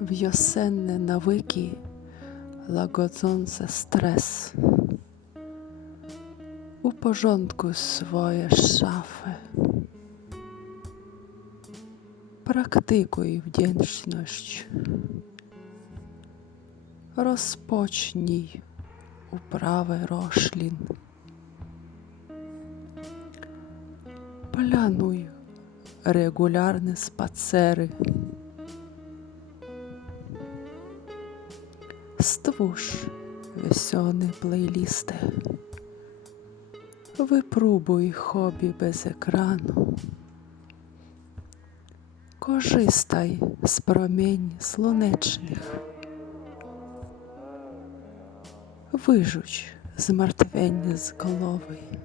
w wiosenne nawyki łagodzące stres. Uporządkuj swoje szafy. Praktykuj wdzięczność. Rozpocznij uprawy roślin. Planuj regularne spacery. Ствуш, весьони плейлісти, випробуй хобі без екрану, кожистай з промінь слонечних, вижуч з мертвень з голови.